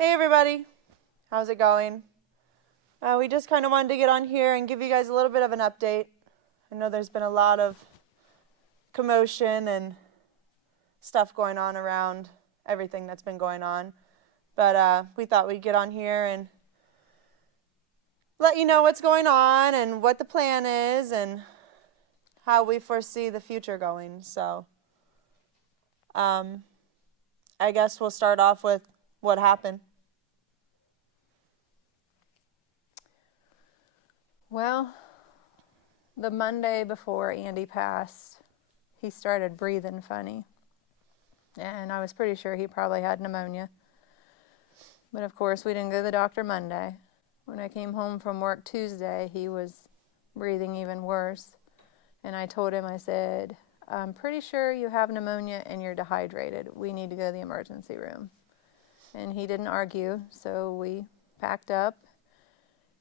Hey everybody, how's it going? We just kind of wanted to get on here and give you guys a little bit of an update. I know there's been a lot of commotion and stuff going on around everything that's been going on, but we thought we'd get on here and let you know what's going on and what the plan is and how we foresee the future going. So I guess we'll start off with what happened. Well, the Monday before Andy passed, he started breathing funny. And I was pretty sure he probably had pneumonia. But of course, we didn't go to the doctor Monday. When I came home from work Tuesday, he was breathing even worse. And I told him, I said, I'm pretty sure you have pneumonia and you're dehydrated. We need to go to the emergency room. And he didn't argue, so we packed up.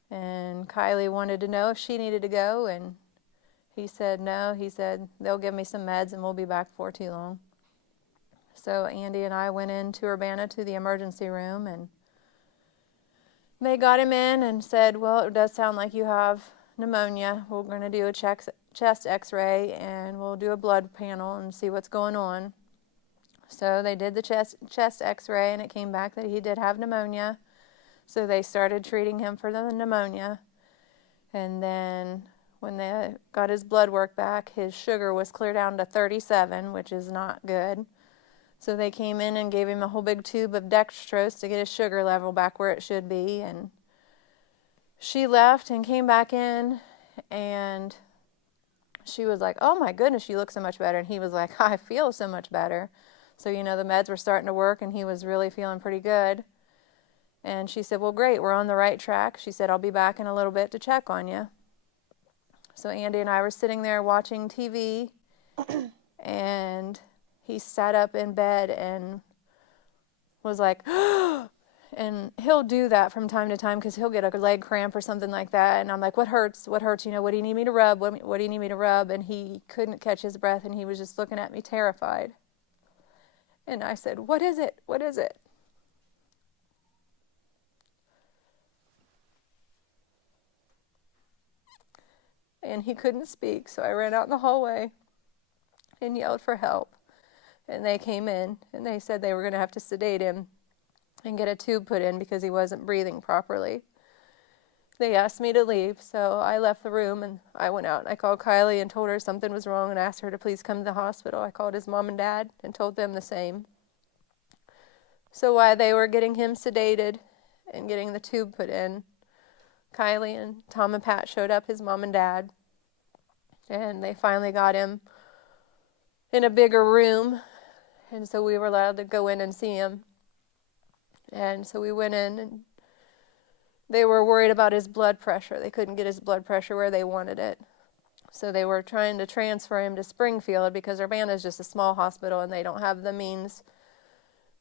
And Kylie wanted to know if she needed to go, and he said no. He said they'll give me some meds and we'll be back before too long. So Andy and I went into Urbana to the emergency room, and they got him in and said, well, it does sound like you have pneumonia. We're going to do a chest x-ray and we'll do a blood panel and see what's going on. So they did the chest x-ray, and it came back that he did have pneumonia. So they started treating him for the pneumonia. And then when they got his blood work back, his sugar was clear down to 37, which is not good. So they came in and gave him a whole big tube of dextrose to get his sugar level back where it should be. And she left and came back in, and she was like, oh my goodness, you look so much better. And he was like, I feel so much better. So, the meds were starting to work, and he was really feeling pretty good. And she said, well, great, we're on the right track. She said, I'll be back in a little bit to check on you. So Andy and I were sitting there watching TV, and he sat up in bed and was like, and he'll do that from time to time because he'll get a leg cramp or something like that. And I'm like, what hurts? What hurts? What do you need me to rub? What do you need me to rub? And he couldn't catch his breath, and he was just looking at me terrified. And I said, what is it? What is it? And he couldn't speak, so I ran out in the hallway and yelled for help. And they came in, and they said they were going to have to sedate him and get a tube put in because he wasn't breathing properly. They asked me to leave, so I left the room, and I went out. And I called Kylie and told her something was wrong and asked her to please come to the hospital. I called his mom and dad and told them the same. So while they were getting him sedated and getting the tube put in, Kylie and Tom and Pat showed up, his mom and dad, and they finally got him in a bigger room, and so we were allowed to go in and see him. And so we went in, and they were worried about his blood pressure. They couldn't get his blood pressure where they wanted it. So they were trying to transfer him to Springfield because Urbana is just a small hospital, and they don't have the means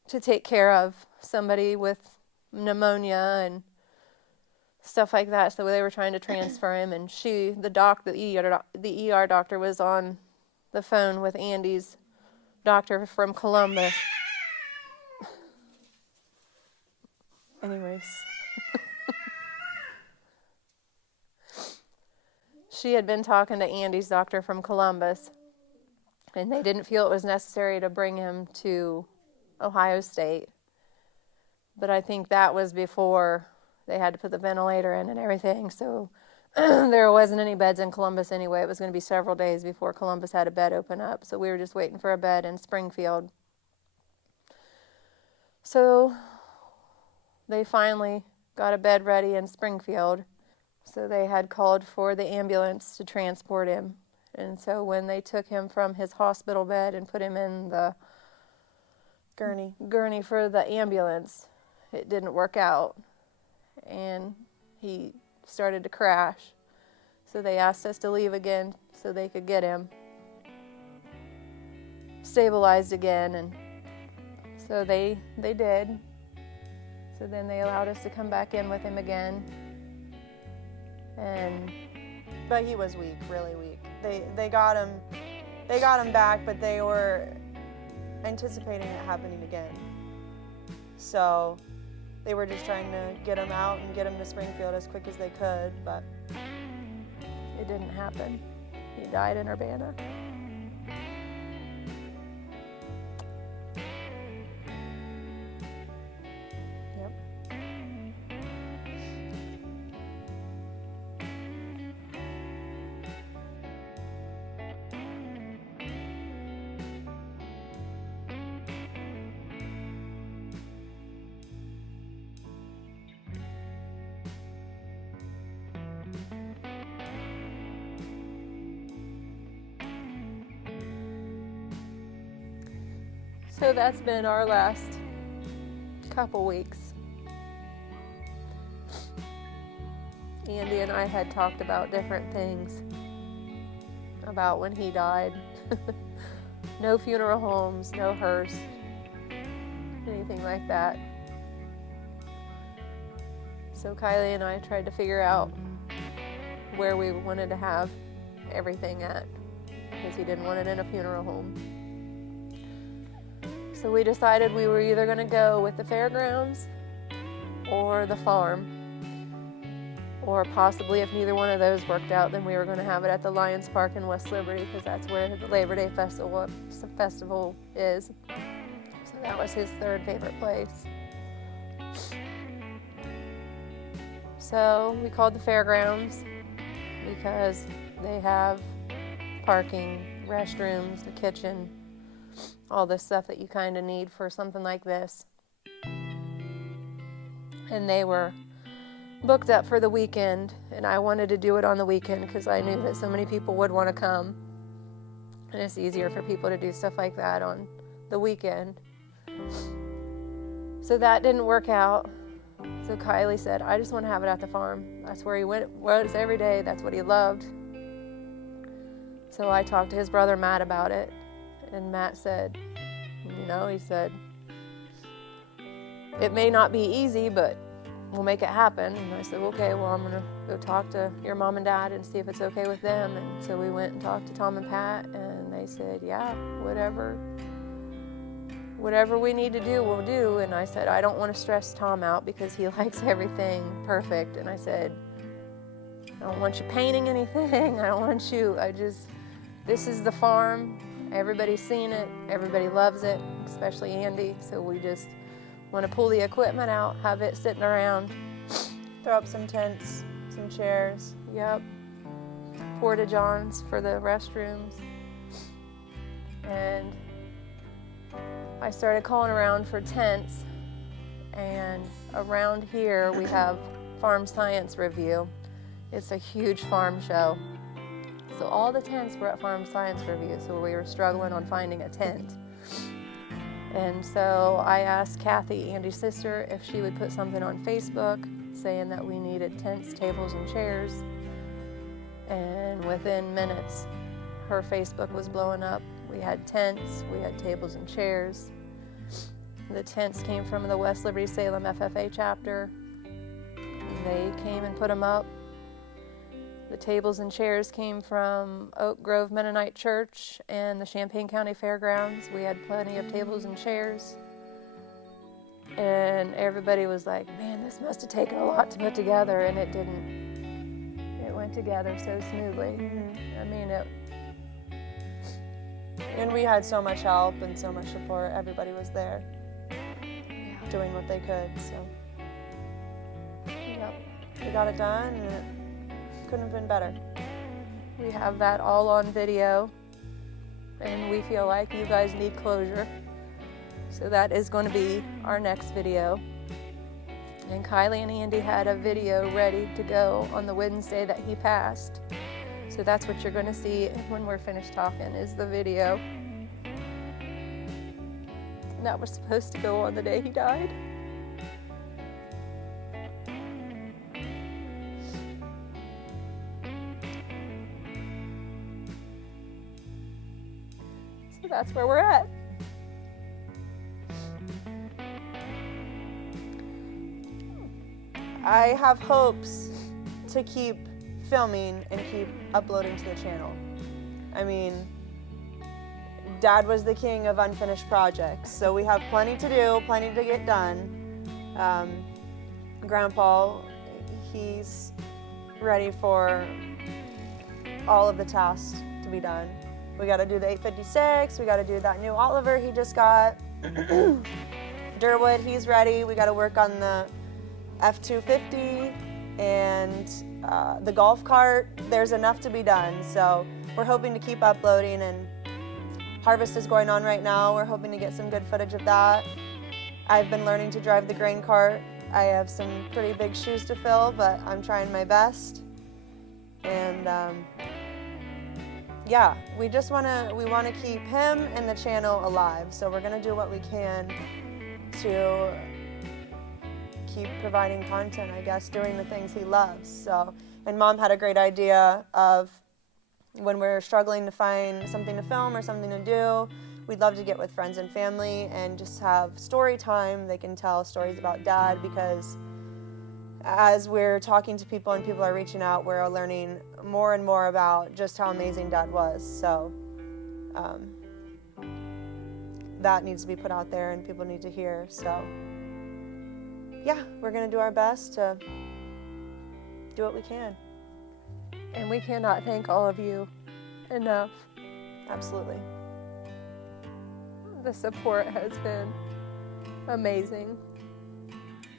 to take care of somebody with pneumonia and stuff like that. So they were trying to transfer him, and the ER doctor was on the phone with Andy's doctor from Columbus. Anyways. She had been talking to Andy's doctor from Columbus, and they didn't feel it was necessary to bring him to Ohio State. But I think that was before they had to put the ventilator in and everything, so there wasn't any beds in Columbus anyway. It was going to be several days before Columbus had a bed open up, so we were just waiting for a bed in Springfield. So they finally got a bed ready in Springfield, so they had called for the ambulance to transport him. And so when they took him from his hospital bed and put him in the gurney for the ambulance, it didn't work out, and he started to crash. So they asked us to leave again so they could get him stabilized again, and so they did. So then they allowed us to come back in with him again. But he was weak, really weak. They got him back, but they were anticipating it happening again. So they were just trying to get him out and get him to Springfield as quick as they could, but it didn't happen. He died in Urbana. yep. So that's been our last couple weeks. Andy and I had talked about different things about when he died. No funeral homes, no hearse, anything like that. So Kylie and I tried to figure out where we wanted to have everything at, because he didn't want it in a funeral home. So we decided we were either going to go with the fairgrounds or the farm, or possibly, if neither one of those worked out, then we were going to have it at the Lions Park in West Liberty, because that's where the Labor Day festival is. So that was his third favorite place. So we called the fairgrounds because they have parking, restrooms, the kitchen, all this stuff that you kind of need for something like this. And they were booked up for the weekend, and I wanted to do it on the weekend because I knew that so many people would want to come, and it's easier for people to do stuff like that on the weekend. So that didn't work out. So Kylie said, I just want to have it at the farm. That's where he was every day. That's what he loved. So I talked to his brother Matt about it, and Matt said, he said, it may not be easy, but we'll make it happen. And I said, okay, well, I'm going to go talk to your mom and dad and see if it's okay with them. And so we went and talked to Tom and Pat, and they said, yeah, whatever we need to do, we'll do. And I said, I don't want to stress Tom out because he likes everything perfect. And I said, I don't want you painting anything. I don't want you, this is the farm. Everybody's seen it. Everybody loves it, especially Andy. So we just want to pull the equipment out, have it sitting around. Throw up some tents, some chairs. Yep. Porta-johns for the restrooms. And I started calling around for tents. And around here we have Farm Science Review. It's a huge farm show. So all the tents were at Farm Science Review, so we were struggling on finding a tent. And so I asked Kathy, Andy's sister, if she would put something on Facebook saying that we needed tents, tables, and chairs. And within minutes, her Facebook was blowing up. We had tents, we had tables and chairs. The tents came from the West Liberty Salem FFA chapter. They came and put them up. The tables and chairs came from Oak Grove Mennonite Church and the Champaign County Fairgrounds. We had plenty of tables and chairs. And everybody was like, man, this must have taken a lot to put together, and it didn't. It went together so smoothly. Mm-hmm. I mean, And we had so much help and so much support. Everybody was there doing what they could, so. Yep. We got it done, and it couldn't have been better. We have that all on video, and we feel like you guys need closure. So that is going to be our next video. And Kylie and Andy had a video ready to go on the Wednesday that he passed. So that's what you're going to see when we're finished talking, is the video. And that was supposed to go on the day he died. So that's where we're at. I have hopes to keep filming and keep uploading to the channel. I mean, Dad was the king of unfinished projects, so we have plenty to do, plenty to get done. Grandpa, he's ready for all of the tasks to be done. We got to do the 856. We got to do that new Oliver he just got. Durwood, he's ready. We got to work on the F-250 and the golf cart. There's enough to be done. So we're hoping to keep uploading, and harvest is going on right now. We're hoping to get some good footage of that. I've been learning to drive the grain cart. I have some pretty big shoes to fill, but I'm trying my best. And yeah, we want to keep him and the channel alive. So we're gonna do what we can to keep providing content, I guess, doing the things he loves. So, and Mom had a great idea of when we're struggling to find something to film or something to do, we'd love to get with friends and family and just have story time. They can tell stories about Dad, because as we're talking to people and people are reaching out, we're learning more and more about just how amazing Dad was. So that needs to be put out there and people need to hear. So yeah, we're gonna do our best to do what we can. And we cannot thank all of you enough. Absolutely. The support has been amazing.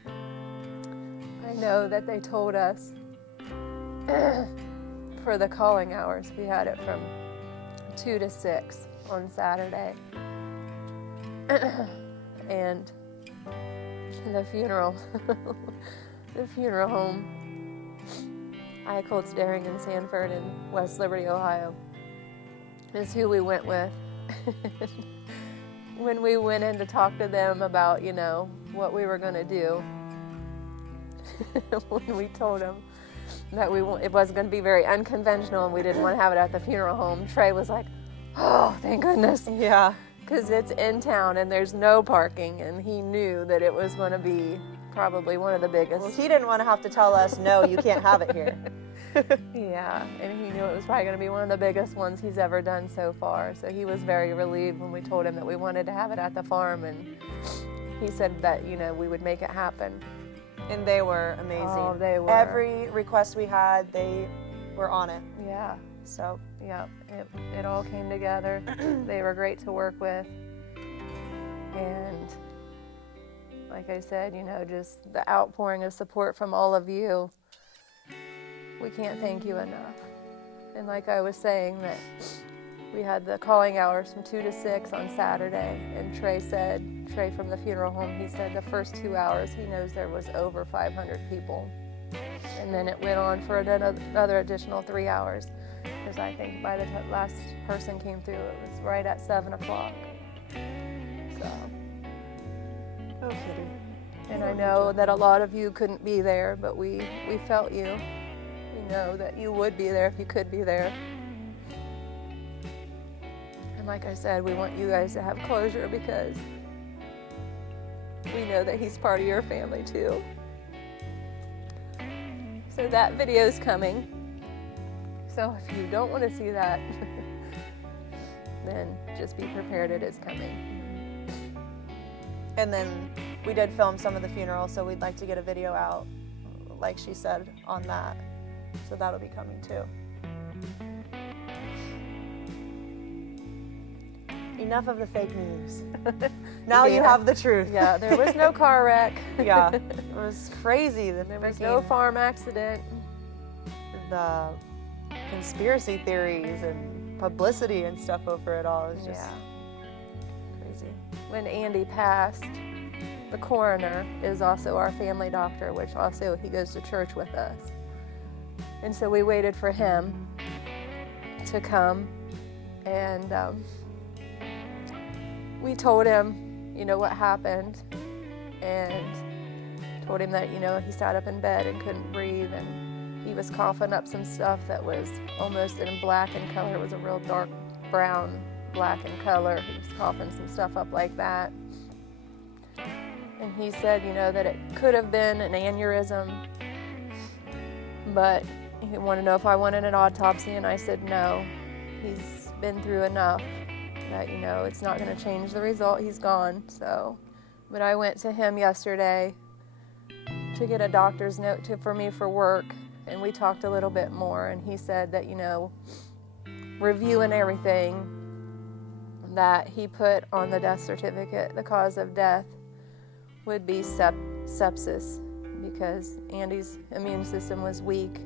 I know that they told us for the calling hours, we had it from 2 to 6 on Saturday. And the funeral, the funeral home, Eichholtz, Darrington, Sanford, in West Liberty, Ohio, is who we went with. When we went in to talk to them about, you know, what we were going to do, when we told them that it wasn't going to be very unconventional and we didn't want to have it at the funeral home, Trey was like, oh, thank goodness. Yeah. Because it's in town and there's no parking, and he knew that it was going to be probably one of the biggest. Well, he didn't want to have to tell us, no, you can't have it here. Yeah, and he knew it was probably going to be one of the biggest ones he's ever done so far. So he was very relieved when we told him that we wanted to have it at the farm, and he said that, you know, we would make it happen. And they were amazing. Oh, they were. Every request we had, they were on it. Yeah, So yeah, it all came together. They were great to work with. And like I said, you know, just the outpouring of support from all of you, we can't thank you enough. And like I was saying, that we had the calling hours from 2 to 6 on Saturday, and Trey from the funeral home, he said the first 2 hours he knows there was over 500 people. And then it went on for another additional 3 hours, because I think by the last person came through, it was right at 7 o'clock. So. Oh, Kitty. And I know that a lot of you couldn't be there, but we felt you. We know that you would be there if you could be there. And like I said, we want you guys to have closure, because we know that he's part of your family too. So that video's coming. So if you don't want to see that, then just be prepared, it is coming. And then we did film some of the funeral, so we'd like to get a video out, like she said, on that. So that'll be coming too. Enough of the fake news. Now you have the truth. Yeah, there was no car wreck. Yeah, it was crazy. There was no farm accident. The conspiracy theories and publicity and stuff over it all is just crazy. When Andy passed, the coroner is also our family doctor, which also he goes to church with us. And so we waited for him to come, and we told him, you know, what happened, and told him that, you know, he sat up in bed and couldn't breathe, and he was coughing up some stuff that was almost in black in color. It was a real dark brown, black in color. He was coughing some stuff up like that. And he said, you know, that it could have been an aneurysm, but he wanted to know if I wanted an autopsy, and I said no. He's been through enough that, you know, it's not going to change the result. He's gone. So, but I went to him yesterday to get a doctor's note for me for work, and we talked a little bit more, and he said that, reviewing everything that he put on the death certificate, the cause of death would be sepsis, because Andy's immune system was weak,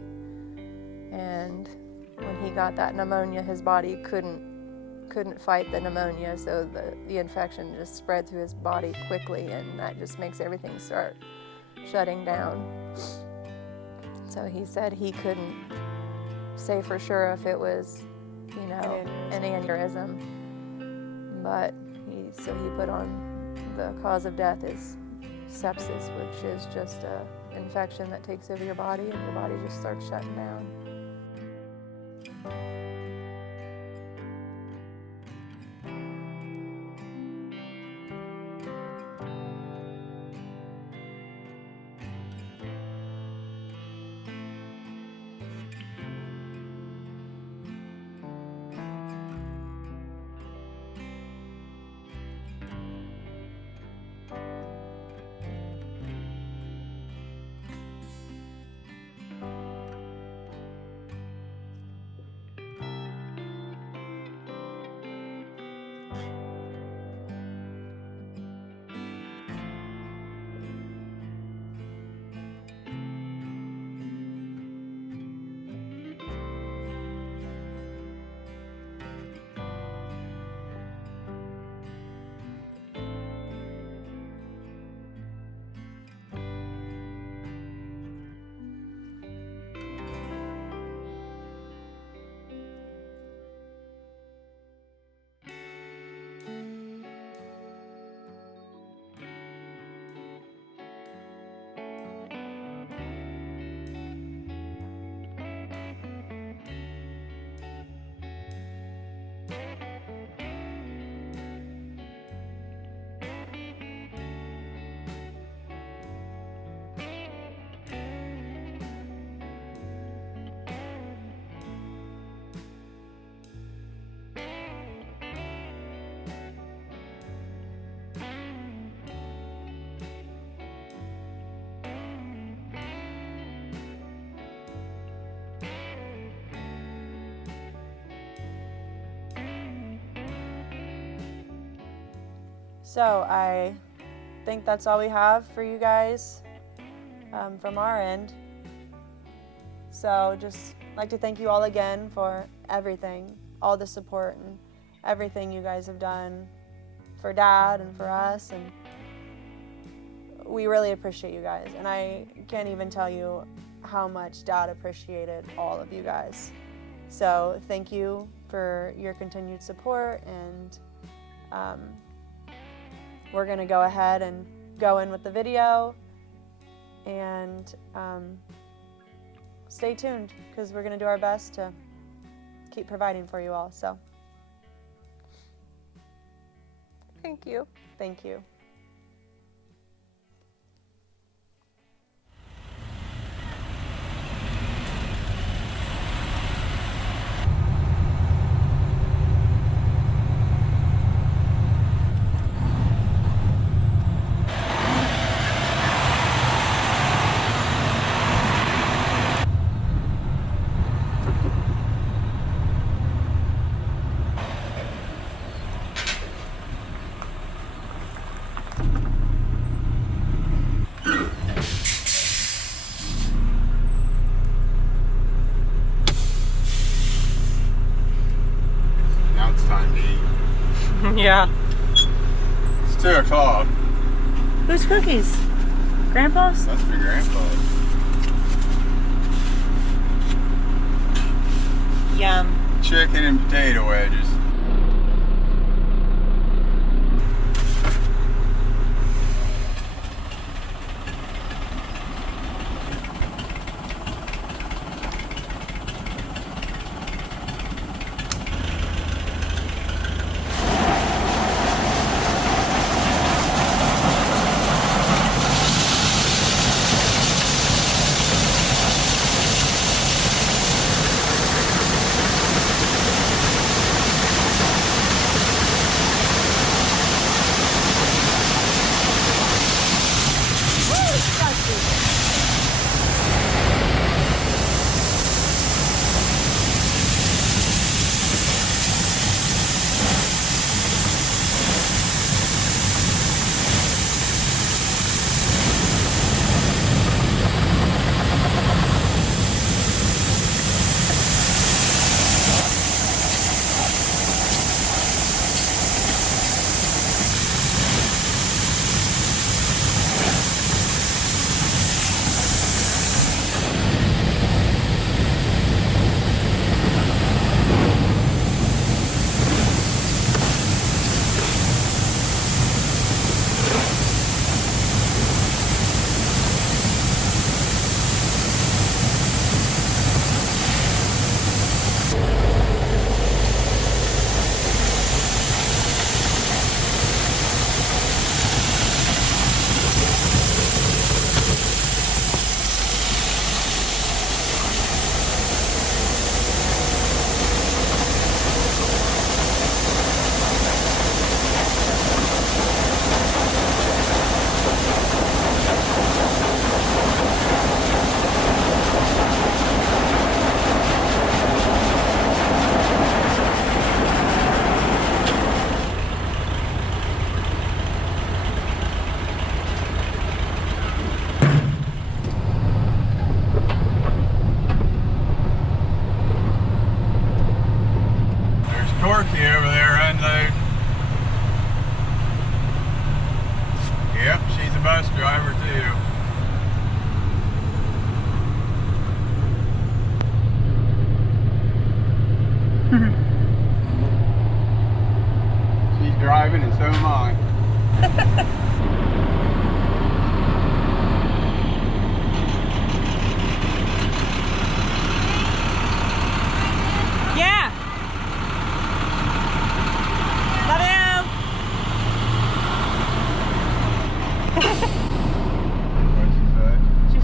and when he got that pneumonia, his body couldn't fight the pneumonia, so the infection just spread through his body quickly, and that just makes everything start shutting down. So he said he couldn't say for sure if it was, an aneurysm, but he put on the cause of death is sepsis, which is just an infection that takes over your body, and your body just starts shutting down. So I think that's all we have for you guys from our end. So just like to thank you all again for everything, all the support and everything you guys have done for Dad and for us, and we really appreciate you guys. And I can't even tell you how much Dad appreciated all of you guys. So thank you for your continued support, and we're gonna go ahead and go in with the video, and stay tuned, because we're gonna do our best to keep providing for you all. So Thank you. thank you. Yeah. It's 2 o'clock. Whose cookies? Grandpa's? Must be Grandpa's. Yum. Chicken and potato wedges.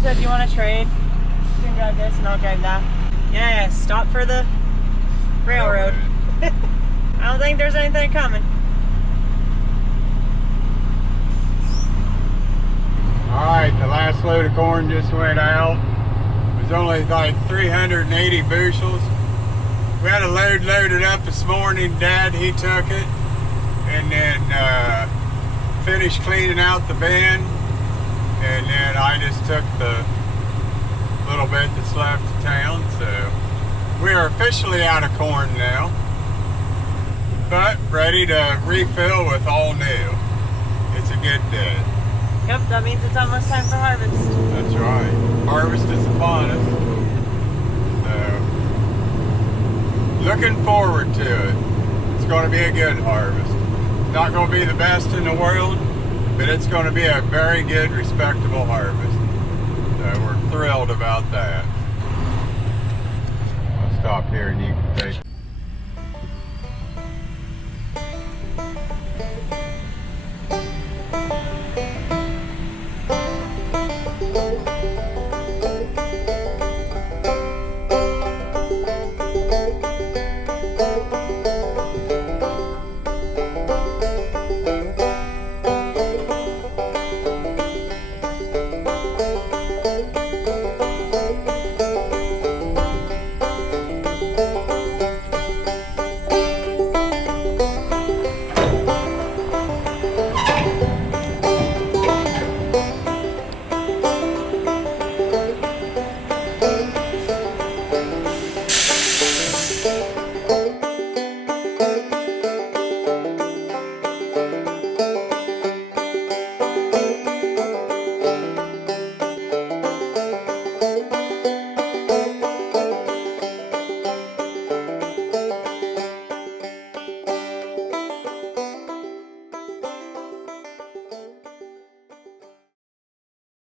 said, "You want to trade? You can drive this, and I'll drive that." Yeah, stop for the railroad. I don't think there's anything coming. Alright, the last load of corn just went out. It was only like 380 bushels. We had a load loaded up this morning. Dad, he took it and then finished cleaning out the bin. And then I just took the little bit that's left to town. So we are officially out of corn now, but ready to refill with all new. It's a good day. Yep, that means it's almost time for harvest. That's right. Harvest is upon us. So, looking forward to it. It's going to be a good harvest. Not going to be the best in the world, but it's going to be a very good, respectable harvest. So we're thrilled about that. I'll stop here and you can take